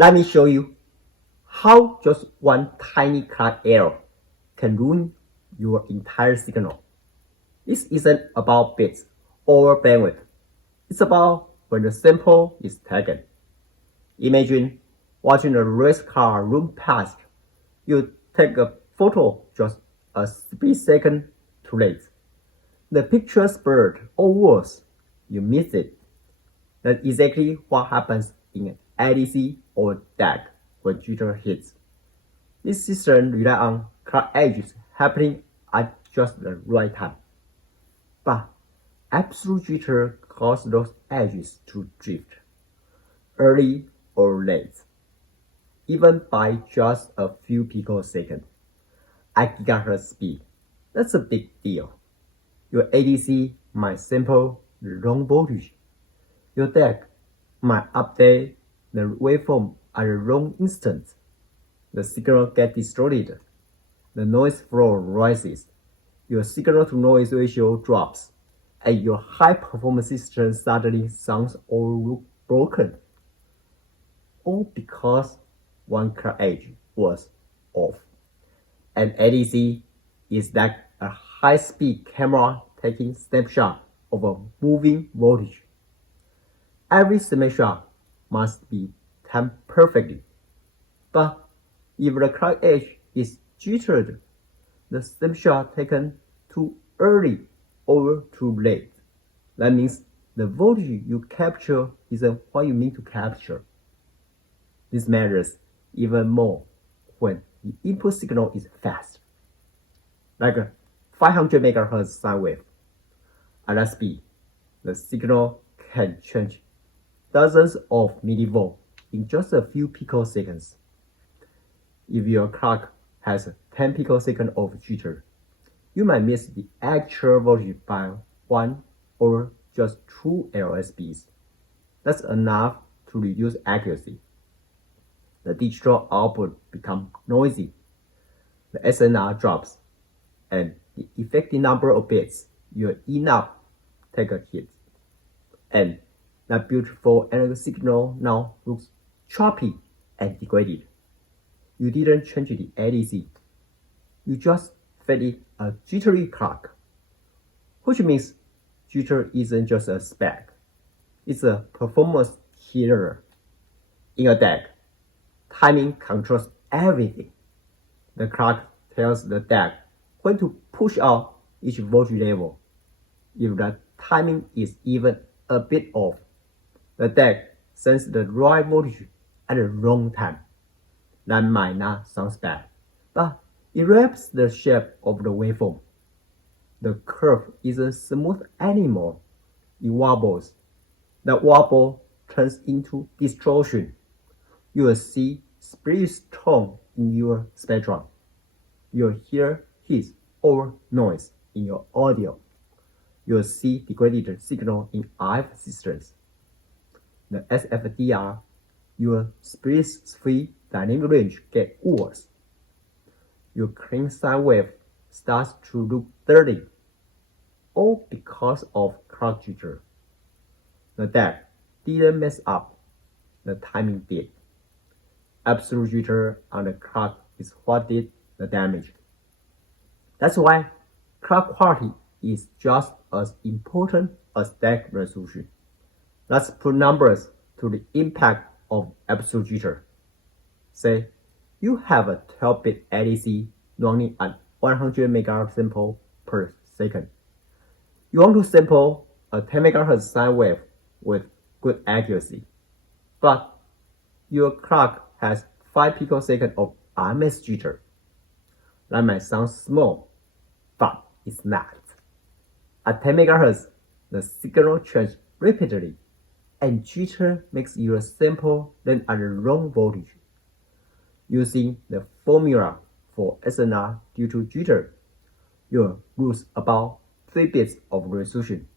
Let me show you how just one tiny clock error can ruin your entire signal. This isn't about bits or bandwidth. It's about when the sample is taken. Imagine watching a race car zoom past. You take a photo just a split second too late. The picture's blurred, or worse, you miss it. That's exactly what happens in an ADC or DAC when jitter hits. This system relies on clock edges happening at just the right time. But absolute jitter causes those edges to drift, early or late, even by just a few picoseconds at gigahertz speed. That's a big deal. Your ADC might sample the wrong voltage. Your DAC might update the waveform at the wrong instant. The signal gets distorted. The noise floor rises. Your signal-to-noise ratio drops, and your high-performance system suddenly sounds or looks broken. All because one clock edge was off. An ADC is like a high-speed camera taking snapshot of a moving voltage. Every snapshot must be timed perfectly. But if the clock edge is jittered, the snapshot taken too early or too late. That means the voltage you capture isn't what you mean to capture. This matters even more when the input signal is fast, like a 500 MHz sine wave. At that speed, the signal can change dozens of millivolts in just a few picoseconds. If your clock has 10 picoseconds of jitter, you might miss the actual voltage by 1 or just 2 LSBs. That's enough to reduce accuracy. The digital output becomes noisy, the SNR drops, and the effective number of bits you enough take a hit. And that beautiful analog signal now looks choppy and degraded. You didn't change the ADC. You just fed it a jittery clock, which means jitter isn't just a spec. It's a performance killer. In a DAC, timing controls everything. The clock tells the DAC when to push out each voltage level. If the timing is even a bit off, the DAC sends the right voltage at the wrong time. That might not sound bad, but it wraps the shape of the waveform. The curve isn't smooth anymore. It wobbles. The wobble turns into distortion. You will see split tone in your spectrum. You'll hear hiss or noise in your audio. You'll see degraded signal in RF systems. The SFDR, your split-free dynamic range gets worse. Your clean sine wave starts to look dirty, all because of clock jitter. The DAC didn't mess up, the timing did. Absolute jitter on the clock is what did the damage. That's why clock quality is just as important as DAC resolution. Let's put numbers to the impact of absolute jitter. Say, you have a 12-bit ADC running at 100 MHz sample per second. You want to sample a 10 MHz sine wave with good accuracy, but your clock has 5 picoseconds of RMS jitter. That might sound small, but it's not. At 10 MHz, the signal changes rapidly, and jitter makes your sample run at the wrong voltage. Using the formula for SNR due to jitter, you'll lose about 3 bits of resolution.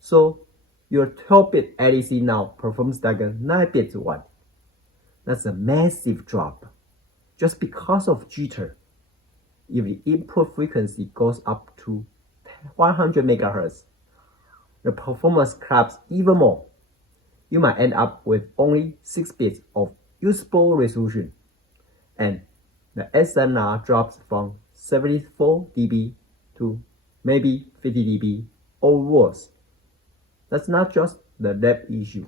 So your 12-bit ADC now performs like a 9-bit one. That's a massive drop, just because of jitter. If the input frequency goes up to 100 MHz, the performance collapses even more. You might end up with only 6 bits of usable resolution, and the SNR drops from 74 dB to maybe 50 dB or worse. That's not just the depth issue.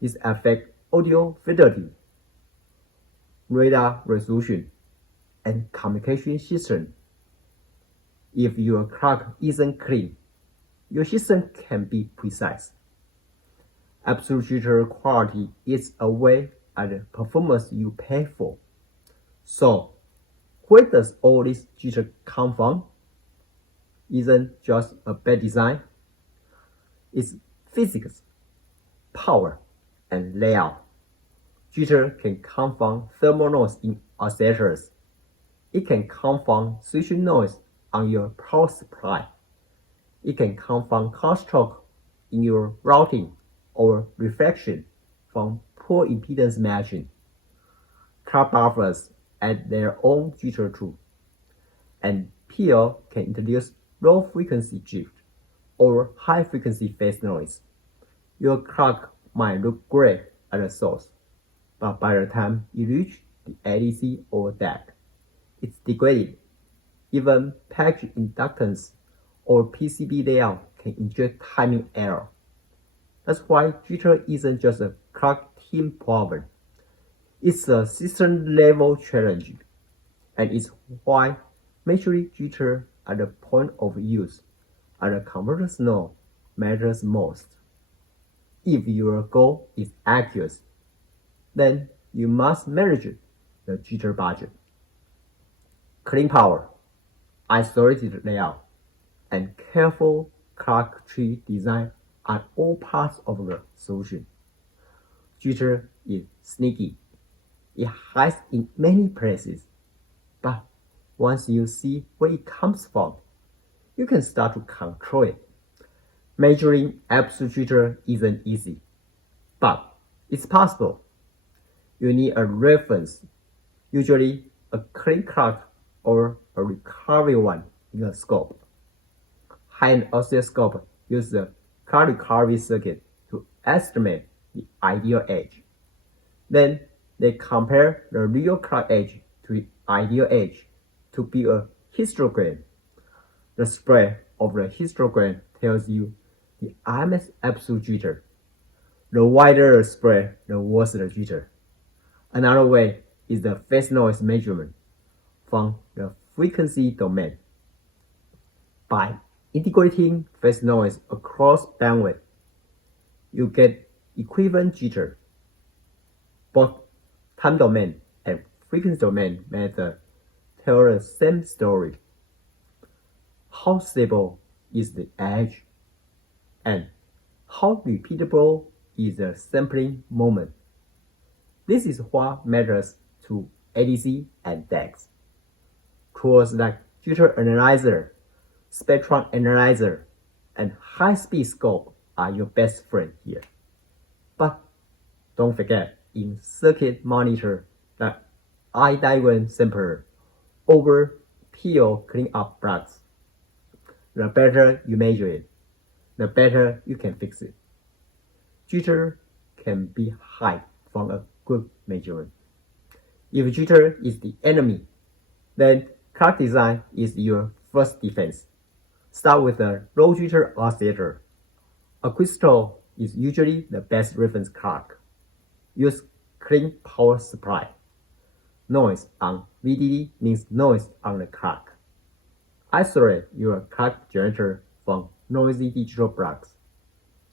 This affects audio fidelity, radar resolution, and communication system. If your clock isn't clean, your system can be precise. Absolute jitter quality is a way at the performance you pay for. So, where does all this jitter come from? Isn't just a bad design. It's physics, power, and layout. Jitter can come from thermal noise in oscillators. It can come from switching noise on your power supply. It can come from crosstalk in your routing or reflection from poor impedance matching. Clock buffers add their own jitter too. And PL can introduce low frequency drift or high frequency phase noise. Your clock might look great at the source, but by the time you reach the ADC or DAC, it's degraded. Even package inductance or PCB layout can inject timing error. That's why jitter isn't just a clock team problem. It's a system-level challenge, and it's why measuring jitter at the point of use at the converter's node matters most. If your goal is accuracy, then you must manage the jitter budget. Clean power, isolated layout, and careful clock tree design are all parts of the solution. Jitter is sneaky. It hides in many places, but once you see where it comes from, you can start to control it. Measuring absolute jitter isn't easy, but it's possible. You need a reference, usually a clean clock or a recovery one in a scope. High-end oscilloscope use the clock recovery circuit to estimate the ideal edge. Then they compare the real clock edge to the ideal edge to build a histogram. The spread of the histogram tells you the RMS absolute jitter. The wider the spread, the worse the jitter. Another way is the phase noise measurement from the frequency domain. By integrating phase noise across bandwidth, you get equivalent jitter. Both time domain and frequency domain method tell the same story. How stable is the edge? And how repeatable is the sampling moment? This is what matters to ADC and DACs. Tools like Jitter Analyzer, Spectrum Analyzer, and high-speed scope are your best friend here. But don't forget, in circuit monitor that I-diagram sampler over PO cleanup blocks. The better you measure it, the better you can fix it. Jitter can be hide from a good measurement. If jitter is the enemy, then clock design is your first defense. Start with a low jitter oscillator. A crystal is usually the best reference clock. Use clean power supply. Noise on VDD means noise on the clock. Isolate your clock generator from noisy digital blocks.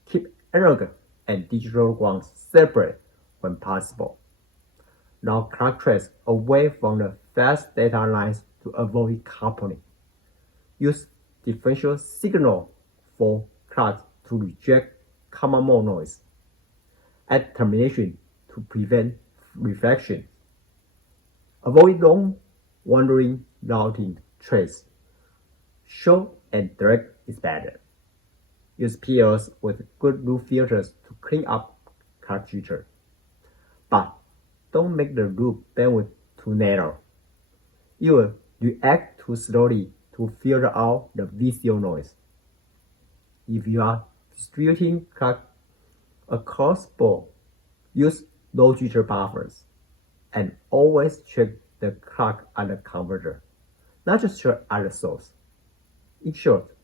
Keep analog and digital grounds separate when possible. Now clock trace away from the fast data lines to avoid coupling. Use differential signal for clocks to reject common mode noise. Add termination to prevent reflection. Avoid long, wandering routing trace. Short and direct is better. Use PLs with good loop filters to clean up clock jitter. But don't make the loop bandwidth too narrow. You will react too slowly to filter out the VCO noise. If you are distributing clock across board, use low jitter buffers, and always check the clock at the converter, not just check at the source. In short,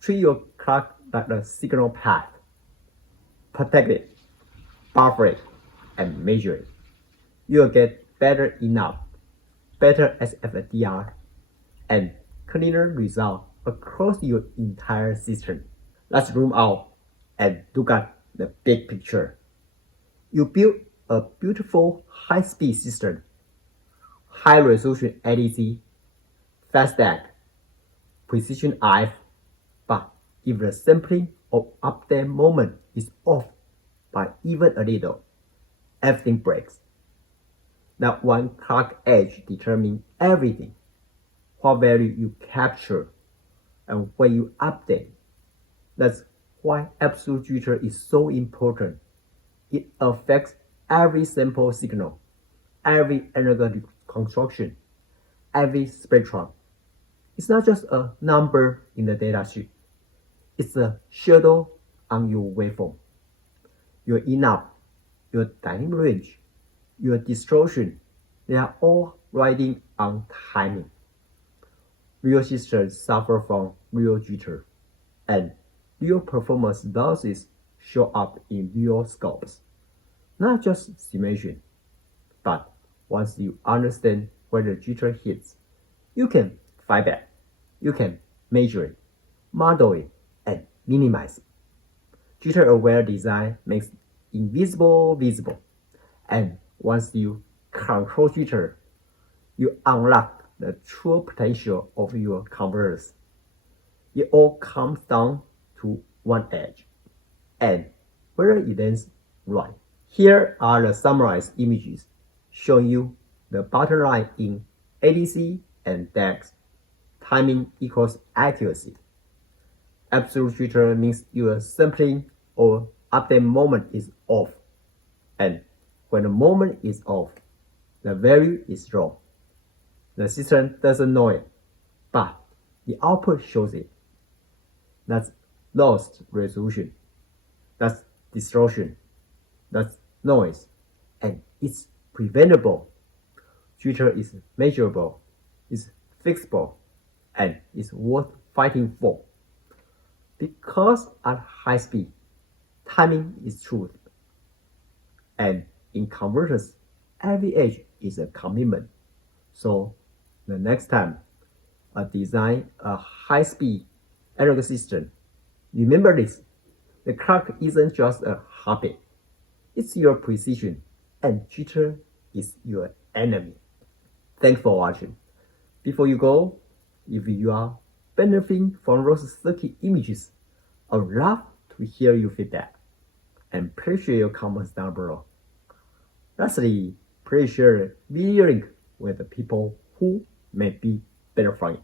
treat your clock like a signal path. Protect it, buffer it, and measure it. You'll get better enough, better SFDR, and cleaner results across your entire system. Let's zoom out and look at the big picture. You build a beautiful high-speed system, high-resolution ADC, fast DAC, precision IF, but if the sampling or update moment is off by even a little, everything breaks. That one clock edge determines everything. What value you capture and when you update. That's why absolute jitter is so important. It affects every sample signal, every energy construction, every spectrum. It's not just a number in the datasheet. It's a shadow on your waveform. Your enough, your dynamic range, your distortion, they are all riding on timing. Real systems suffer from real jitter, and real performance losses show up in real scopes. Not just simulation, but once you understand where the jitter hits, you can fight back. You can measure it, model it, and minimize it. Jitter-aware design makes invisible visible. And once you control jitter, you unlock the true potential of your converters. It all comes down to one edge, and whether it ends right. Here are the summarized images showing you the bottom line in ADC and DACs. Timing equals accuracy. Absolute jitter means your sampling or update moment is off. And when the moment is off, the value is wrong. The system doesn't know it, but the output shows it. That's lost resolution. That's distortion. That's noise. And it's preventable. Jitter is measurable, it's fixable, and it's worth fighting for. Because at high speed, timing is truth. And in converters, every edge is a commitment. So the next time I design a high-speed analog system, remember this: the clock isn't just a habit, it's your precision, and jitter is your enemy. Thanks for watching. Before you go, if you are benefiting from those circuit images, I would love to hear your feedback, and please share your comments down below. Lastly, please share the video link with the people who may be better from it.